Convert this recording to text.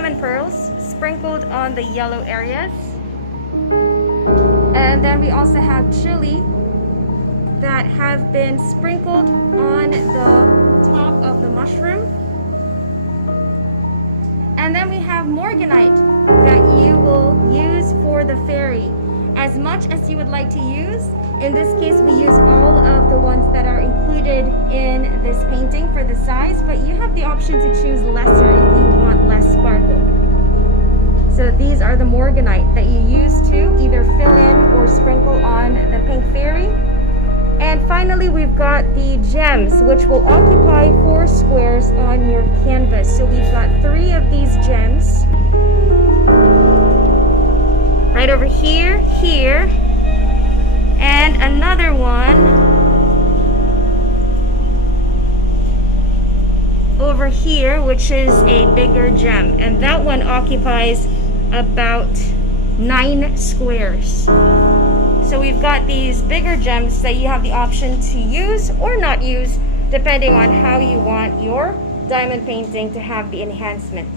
diamond pearls sprinkled on the yellow areas. And then we also have chili that have been sprinkled on the top of the mushroom. And then we have morganite that you will use for the fairy. As much as you would like to use, in this case we use all of the ones that are included in this painting for the size, but you have the option to choose lesser if you want less sparkle. So these are the morganite that you use to either fill in or sprinkle on the pink fairy. And finally, we've got the gems, which will occupy 4 squares on your canvas. So we've got 3 of these gems. Right over here, here, and another one over here, which is a bigger gem. And that one occupies about 9 squares. So we've got these bigger gems that you have the option to use or not use, depending on how you want your diamond painting to have the enhancement.